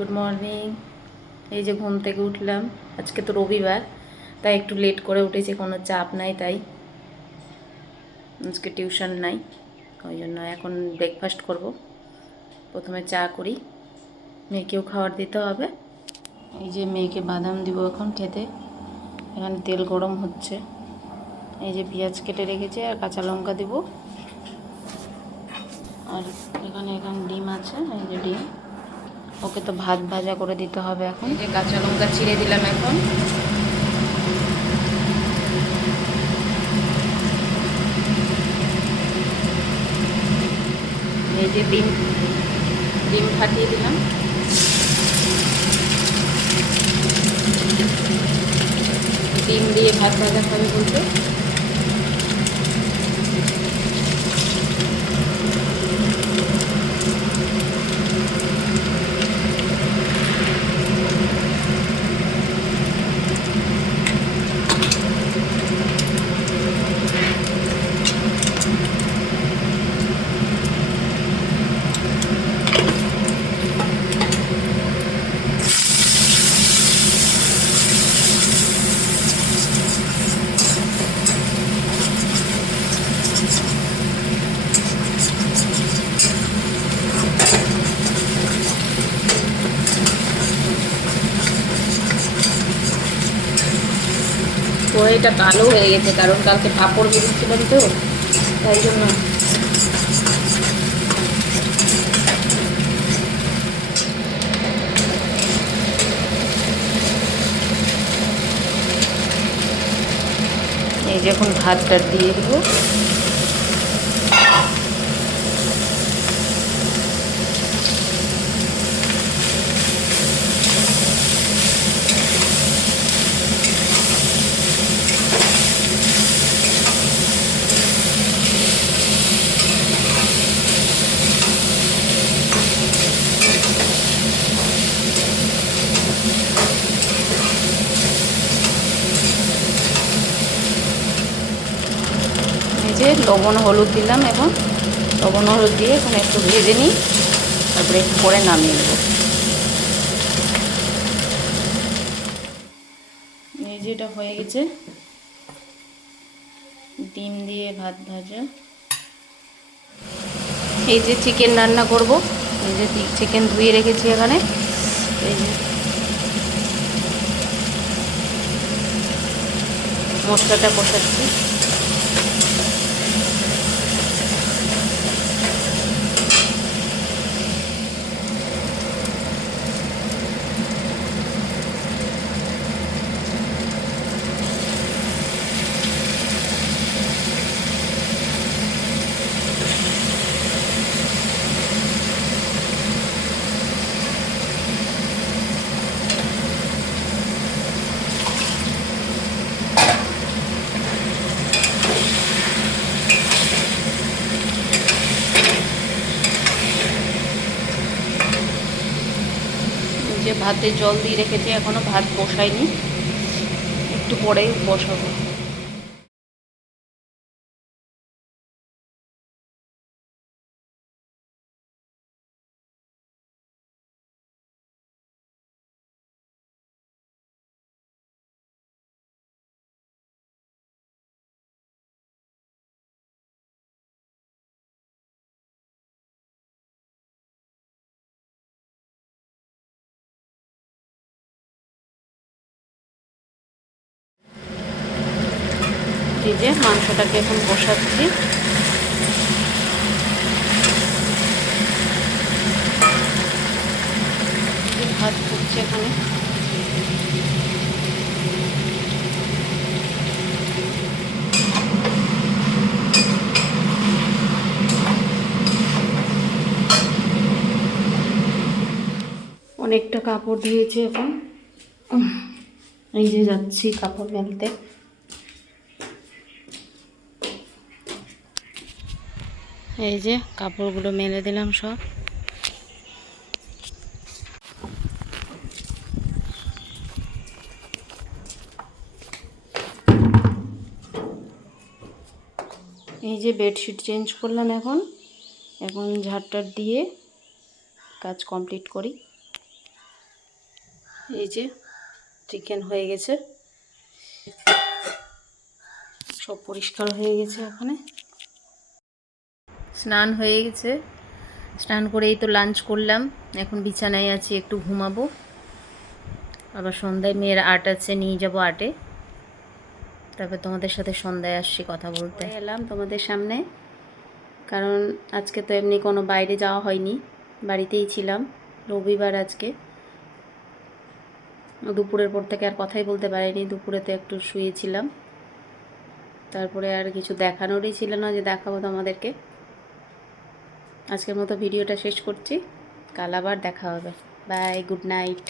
Good morning. এই যে ঘুম থেকে উঠলাম, আজকে তো রবিবার, তাই একটু লেট করে উঠেছি, কোনো চাপ নাই, তাই আজকে টিউশন নাই, ওই জন্য এখন ব্রেকফাস্ট করব। প্রথমে চা করি, মেয়েকেও খাবার দিতে হবে। এই যে মেয়েকে বাদাম দিব এখন খেতে। এখানে তেল গরম হচ্ছে, এই যে পেঁয়াজ কেটে রেখেছি আর কাঁচা লঙ্কা দিব, আর এখানে ডিম আছে, এই যে ডিম। ওকে তো ভাত ভাজা করে দিতে হবে এখন। এই যে কাঁচা লঙ্কা ছিঁড়ে দিলাম এখন। এই যে ডিম ডিম ফাটিয়ে দিলাম। ডিম দিয়ে ভাত ভাজা খাবে বলতে। কড়াইটা কালো হয়ে গেছে, কারণ কালকে পাঁপড় ভেজেছিলাম তো, তাই জন্য। এই যে এখন ভাতটা দিয়ে দেবো। এই যে লবণ হলুদ দিলাম, এখন লবণ হলুদ দিয়ে এখন একটু ভেজে নিই, তারপরে একটু পরে নামিয়ে নেব। এই যে এটা হয়ে গেছে, ডিম দিয়ে ভাত ভাজা। এই যে চিকেন রান্না করব, এই যে চিকেন ধুয়ে রেখেছি এখানে। এই যে মশলাটা কষাচ্ছি। যে ভাতে জল দিয়ে রেখেছি, এখনো ভাত বসাইনি, একটু পরেই বসাবো। এই যে মাংসটাকে এখন বসাচ্ছি। ভাত ফুটছে এখানে। অনেকটা কাপড় ধুয়েছি এখন, এই যে যাচ্ছি কাপড় মেলতে। এই যে কাপড়গুলো মেলে দিলাম সব। এই যে বেডশিট চেঞ্জ করলাম এখন, এখন ঝাড়টার দিয়ে কাজ কমপ্লিট করি। এই যে চিকেন হয়ে গেছে, সব পরিষ্কার হয়ে গেছে। এখানে স্নান হয়ে গেছে, স্নান করেই তো লাঞ্চ করলাম। এখন বিছানায় আছি, একটু ঘুমাবো। আবার সন্ধ্যায় মেয়ের আর্ট আছে, নিয়ে যাব আর্টে। তারপর তোমাদের সাথে সন্ধ্যায় আসছি কথা বলতে। এলাম তোমাদের সামনে, কারণ আজকে তো এমনি কোনো বাইরে যাওয়া হয়নি, বাড়িতেই ছিলাম। রবিবার আজকে, দুপুরের পর থেকে আর কথাই বলতে পারিনি। দুপুরেতে একটু শুয়েছিলাম, তারপরে আর কিছু দেখানোরই ছিল না যে দেখাবো তোমাদেরকে। আজকের মতো ভিডিওটা শেষ করছি, কাল আবার দেখা হবে। Bye, good night.